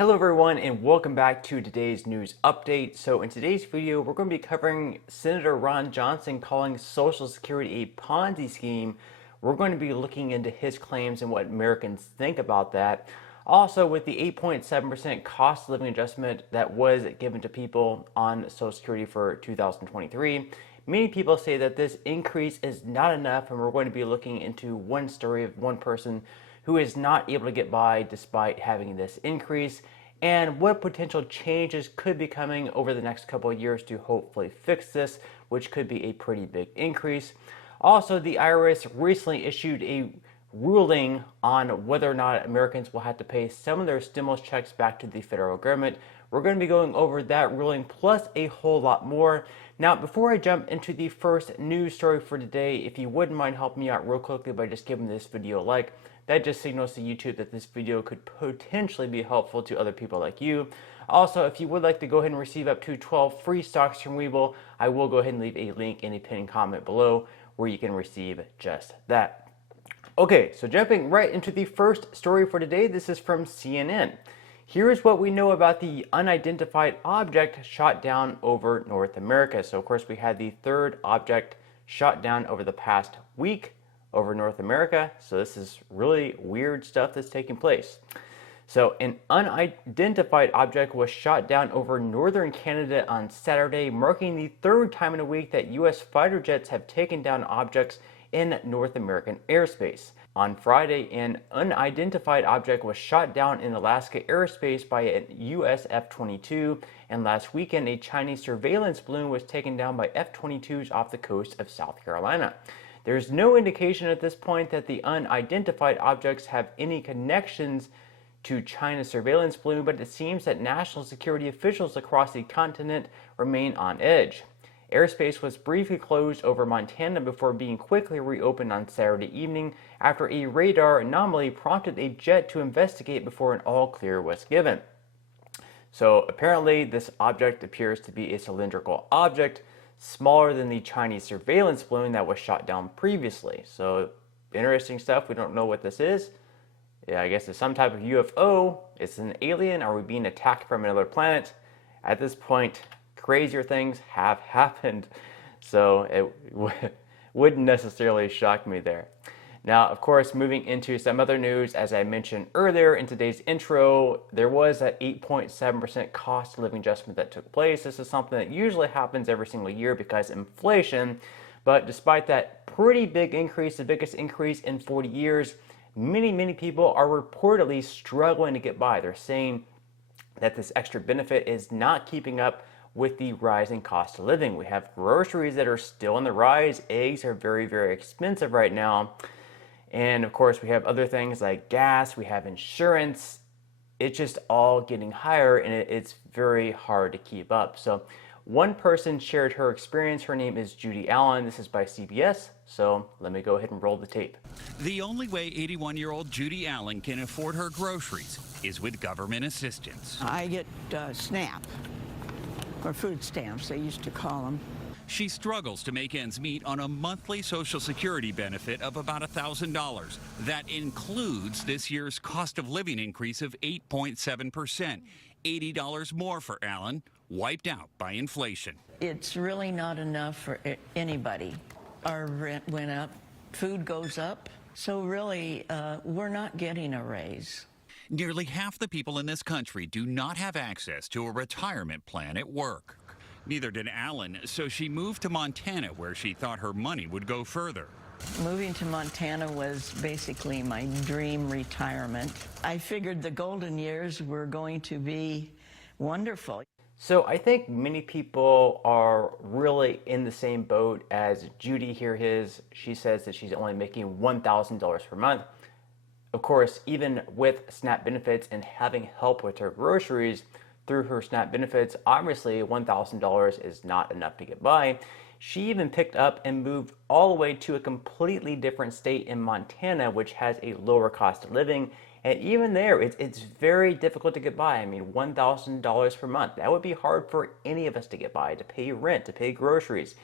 Hello everyone and welcome back to today's news update. So in today's video, we're going to be covering Senator Ron Johnson calling Social Security a Ponzi scheme. We're going to be looking into his claims and what Americans think about that. Also, with the 8.7% cost of living adjustment that was given to people on Social Security for 2023, many people say that this increase is not enough, and we're going to be looking into one story of one person who is not able to get by despite having this increase, and what potential changes could be coming over the next couple of years to hopefully fix this, which could be a pretty big increase. Also, the IRS recently issued a ruling on whether or not Americans will have to pay some of their stimulus checks back to the federal government. We're going to be going over that ruling plus a whole lot more. Now, before I jump into the first news story for today, if you wouldn't mind helping me out real quickly by just giving this video a like, that just signals to YouTube that this video could potentially be helpful to other people like you. Also, if you would like to go ahead and receive up to 12 free stocks from Webull, I will go ahead and leave a link in a pinned comment below where you can receive just that. Okay, so jumping right into the first story for today, this is from CNN. Here is what we know about the unidentified object shot down over North America. So of course we had the third object shot down over the past week over North America. So this is really weird stuff that's taking place. So an unidentified object was shot down over northern Canada on Saturday, marking the third time in a week that U.S. fighter jets have taken down objects in North American airspace. On Friday, an unidentified object was shot down in Alaska airspace by a U.S. F-22, and last weekend a Chinese surveillance balloon was taken down by F-22s off the coast of South Carolina. There's no indication at this point that the unidentified objects have any connections to China's surveillance balloon, but it seems that national security officials across the continent remain on edge. Airspace was briefly closed over Montana before being quickly reopened on Saturday evening after a radar anomaly prompted a jet to investigate before an all clear was given. So apparently this object appears to be a cylindrical object smaller than the Chinese surveillance balloon that was shot down previously. So interesting stuff. We don't know what this is. Yeah, I guess it's some type of UFO. It's an alien. Are we being attacked from another planet? At this point, crazier things have happened, so it wouldn't necessarily shock me there. Now, of course, moving into some other news, as I mentioned earlier in today's intro, there was that 8.7% cost of living adjustment that took place. This is something that usually happens every single year because inflation, but despite that pretty big increase, the biggest increase in 40 years, many people are reportedly struggling to get by. They're saying that this extra benefit is not keeping up with the rising cost of living. We have groceries that are still on the rise. Eggs are very expensive right now. And of course, we have other things like gas, we have insurance. It's just all getting higher, and it's very hard to keep up. So one person shared her experience. Her name is Judy Allen. This is by CBS. So let me go ahead and roll the tape. The only way 81-year-old Judy Allen can afford her groceries is with government assistance. I get SNAP, or food stamps, they used to call them. She struggles to make ends meet on a monthly Social Security benefit of about $1,000. That includes this year's cost of living increase of 8.7%. $80 more for Allen, wiped out by inflation. It's really not enough for anybody. Our rent went up, food goes up, so really we're not getting a raise. Nearly half the people in this country do not have access to a retirement plan at work. Neither did Allen, so she moved to Montana where she thought her money would go further. Moving to Montana was basically my dream retirement. I figured the golden years were going to be wonderful. So I think many people are really in the same boat as Judy here is. She says that she's only making $1,000 per month. Of course, even with SNAP benefits and having help with her groceries through her SNAP benefits, obviously $1,000 is not enough to get by. She even picked up and moved all the way to a completely different state in Montana, which has a lower cost of living. And even there, it's very difficult to get by. I mean, $1,000 per month, that would be hard for any of us to get by, to pay rent, to pay groceries,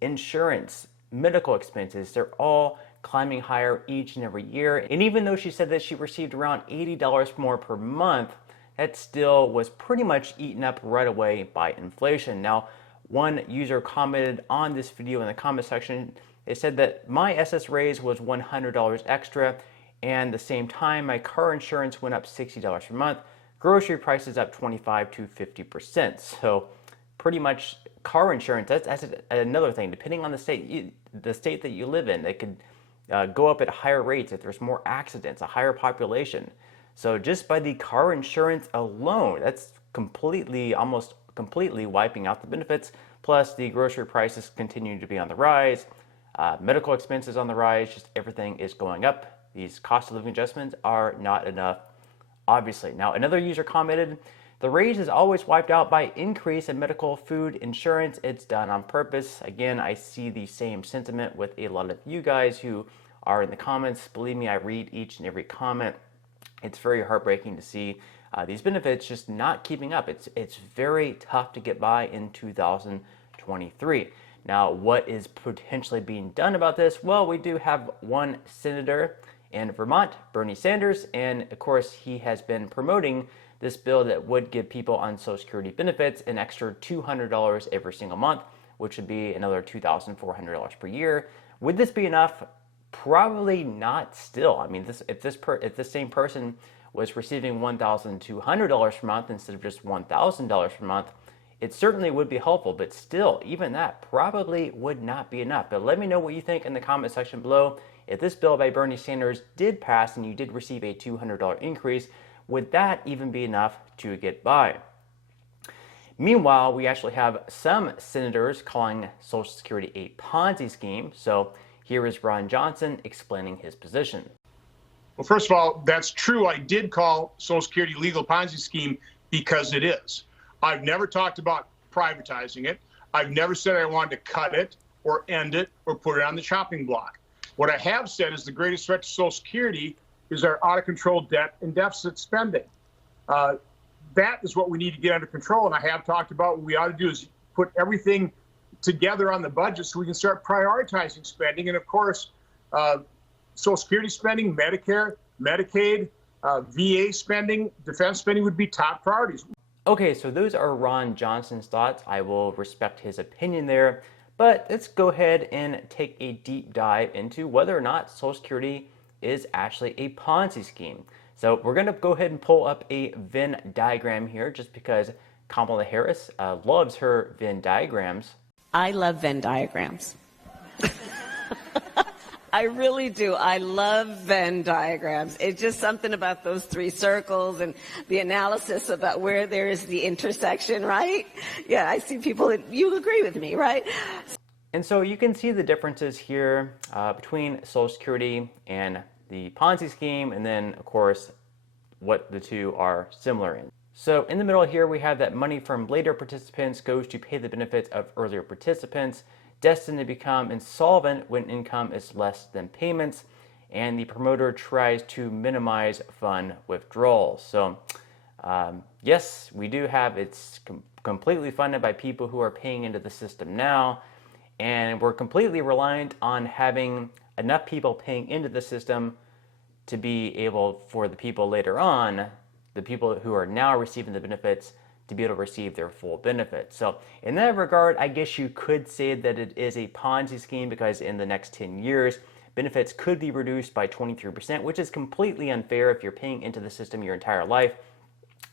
insurance, medical expenses. They're all climbing higher each and every year. And even though she said that she received around $80 more per month, that still was pretty much eaten up right away by inflation. Now, one user commented on this video in the comment section. They said that my SS raise was $100 extra, and the same time my car insurance went up $60 per month, grocery prices up 25 to 50%. So pretty much car insurance, that's another thing. Depending on the state that you live in, they could go up at higher rates if there's more accidents, a higher population. So just by the car insurance alone, that's almost completely wiping out the benefits. Plus the grocery prices continue to be on the rise, medical expenses on the rise, just everything is going up. These cost of living adjustments are not enough, obviously. Now, another user commented, the raise is always wiped out by increase in medical food insurance. It's done on purpose. Again, I see the same sentiment with a lot of you guys who are in the comments. Believe me, I read each and every comment. It's very heartbreaking to see these benefits just not keeping up. It's very tough to get by in 2023. Now, what is potentially being done about this? Well, we do have one senator in Vermont, Bernie Sanders, and of course he has been promoting this bill that would give people on Social Security benefits an extra $200 every single month, which would be another $2,400 per year. Would this be enough? Probably not still. I mean, if this same person was receiving $1,200 per month instead of just $1,000 per month, it certainly would be helpful, but still, even that probably would not be enough. But let me know what you think in the comment section below. If this bill by Bernie Sanders did pass and you did receive a $200 increase, would that even be enough to get by? Meanwhile, we actually have some senators calling Social Security a Ponzi scheme. So here is Ron Johnson explaining his position. Well, first of all, that's true. I did call Social Security legal Ponzi scheme because it is. I've never talked about privatizing it. I've never said I wanted to cut it or end it or put it on the chopping block. What I have said is the greatest threat to Social Security is our out-of-control debt and deficit spending. That is what we need to get under control. And I have talked about what we ought to do is put everything together on the budget so we can start prioritizing spending. And of course, Social Security spending, Medicare, Medicaid, VA spending, defense spending would be top priorities. Okay, so those are Ron Johnson's thoughts. I will respect his opinion there. But let's go ahead and take a deep dive into whether or not Social Security is actually a Ponzi scheme. So we're going to go ahead and pull up a Venn diagram here just because Kamala Harris loves her Venn diagrams. I love Venn diagrams. I really do. I love Venn diagrams. It's just something about those three circles and the analysis about where there is the intersection, right? Yeah, I see people, you agree with me, right? And so you can see the differences here between Social Security and the Ponzi scheme, and then, of course, what the two are similar in. So in the middle here, we have that money from later participants goes to pay the benefits of earlier participants, destined to become insolvent when income is less than payments, and the promoter tries to minimize fund withdrawals. So yes, we do have, it's completely funded by people who are paying into the system now, and we're completely reliant on having enough people paying into the system to be able for the people later on, the people who are now receiving the benefits, to be able to receive their full benefits. So in that regard, I guess you could say that it is a Ponzi scheme because in the next 10 years, benefits could be reduced by 23%, which is completely unfair if you're paying into the system your entire life,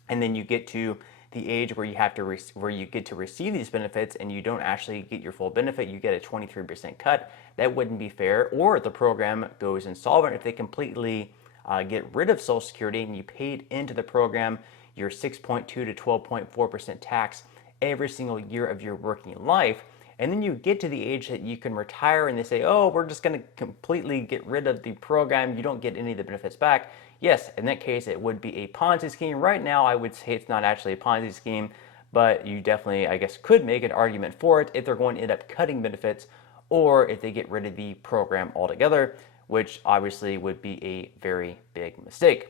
and then you get to the age where you have to where you get to receive these benefits and you don't actually get your full benefit, you get a 23% cut. That wouldn't be fair. Or the program goes insolvent if they completely get rid of Social Security and you paid into the program your 6.2 to 12.4% tax every single year of your working life. And then you get to the age that you can retire and they say, oh, we're just going to completely get rid of the program. You don't get any of the benefits back. Yes, in that case, it would be a Ponzi scheme. Right now, I would say it's not actually a Ponzi scheme, but you definitely, I guess, could make an argument for it if they're going to end up cutting benefits or if they get rid of the program altogether, which obviously would be a very big mistake.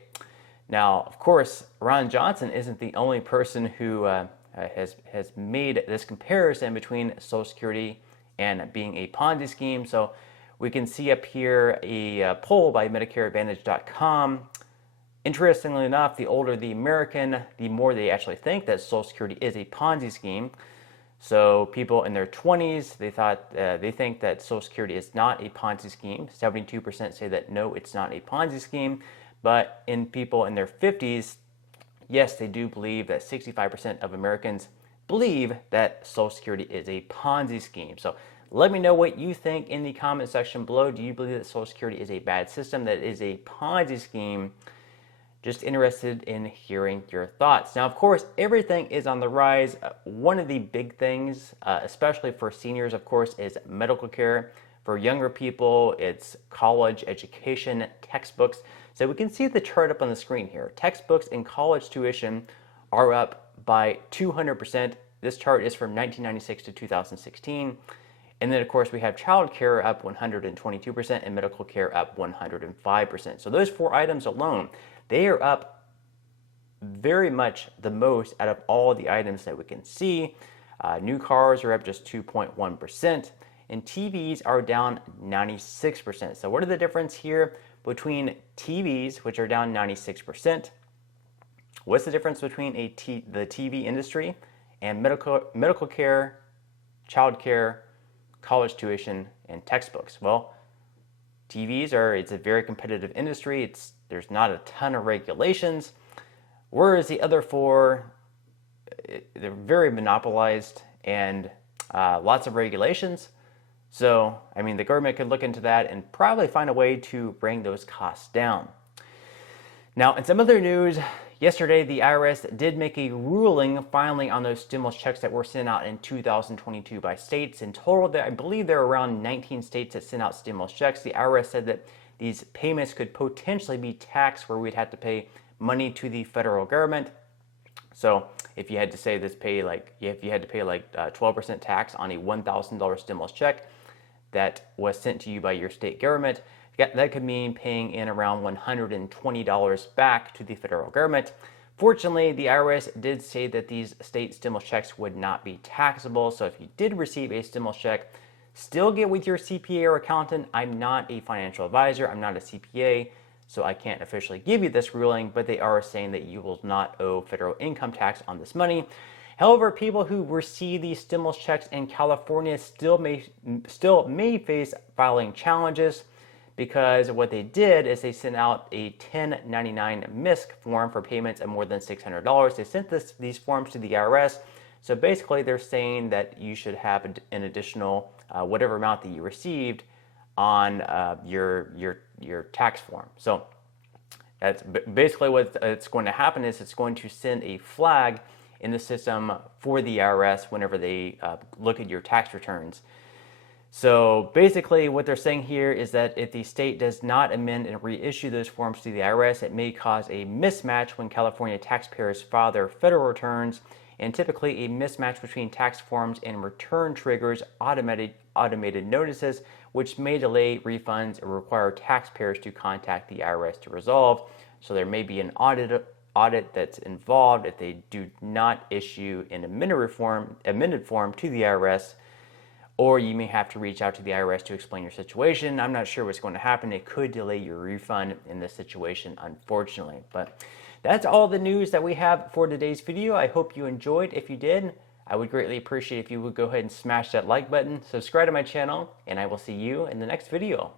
Now, of course, Ron Johnson isn't the only person who has made this comparison between Social Security and being a Ponzi scheme. So we can see up here a poll by MedicareAdvantage.com Interestingly enough, the older the American, the more they actually think that Social Security is a Ponzi scheme. So people in their 20s, they think that Social Security is not a Ponzi scheme. 72% say that no, it's not a Ponzi scheme. But in people in their 50s, yes, they do believe that 65% of Americans believe that Social Security is a Ponzi scheme. So let me know what you think in the comment section below. Do you believe that Social Security is a bad system, that it is a Ponzi scheme? Just interested in hearing your thoughts. Now, of course, everything is on the rise. One of the big things, especially for seniors, of course, is medical care. For younger people, it's college education, textbooks. So we can see the chart up on the screen here. Textbooks and college tuition are up by 200%. This chart is from 1996 to 2016. And then, of course, we have child care up 122% and medical care up 105%. So those four items alone, they are up very much the most out of all the items that we can see. New cars are up just 2.1%, and TVs are down 96%. So what are the difference here between TVs, which are down 96%? What's the difference between the TV industry and medical care, child care, college tuition, and textbooks? Well, it's a very competitive industry. There's not a ton of regulations, whereas the other four, they're very monopolized and lots of regulations. So, I mean, the government could look into that and probably find a way to bring those costs down. Now, in some other news, yesterday the IRS did make a ruling finally on those stimulus checks that were sent out in 2022 by states. In total, I believe there are around 19 states that sent out stimulus checks. The IRS said that these payments could potentially be taxed, where we'd have to pay money to the federal government. So if you had to say this, if you had to pay 12% tax on a $1,000 stimulus check that was sent to you by your state government, that could mean paying in around $120 back to the federal government. Fortunately, the IRS did say that these state stimulus checks would not be taxable. So if you did receive a stimulus check, still get with your CPA or accountant. I'm not a financial advisor. I'm not a CPA, so I can't officially give you this ruling, but they are saying that you will not owe federal income tax on this money. However, people who receive these stimulus checks in California still may face filing challenges, because what they did is they sent out a 1099 MISC form for payments of more than $600. They sent these forms to the IRS. So basically, they're saying that you should have an additional whatever amount that you received on your tax form. So that's basically what it's going to happen. Is it's going to send a flag in the system for the IRS whenever they look at your tax returns. So basically what they're saying here is that if the state does not amend and reissue those forms to the IRS, it may cause a mismatch when California taxpayers file their federal returns. And typically a mismatch between tax forms and return triggers automated notices, which may delay refunds or require taxpayers to contact the IRS to resolve. So there may be an audit that's involved if they do not issue an amended form to the IRS, or you may have to reach out to the IRS to explain your situation. I'm not sure what's going to happen. It could delay your refund in this situation, unfortunately. But that's all the news that we have for today's video. I hope you enjoyed. If you did, I would greatly appreciate if you would go ahead and smash that like button, subscribe to my channel, and I will see you in the next video.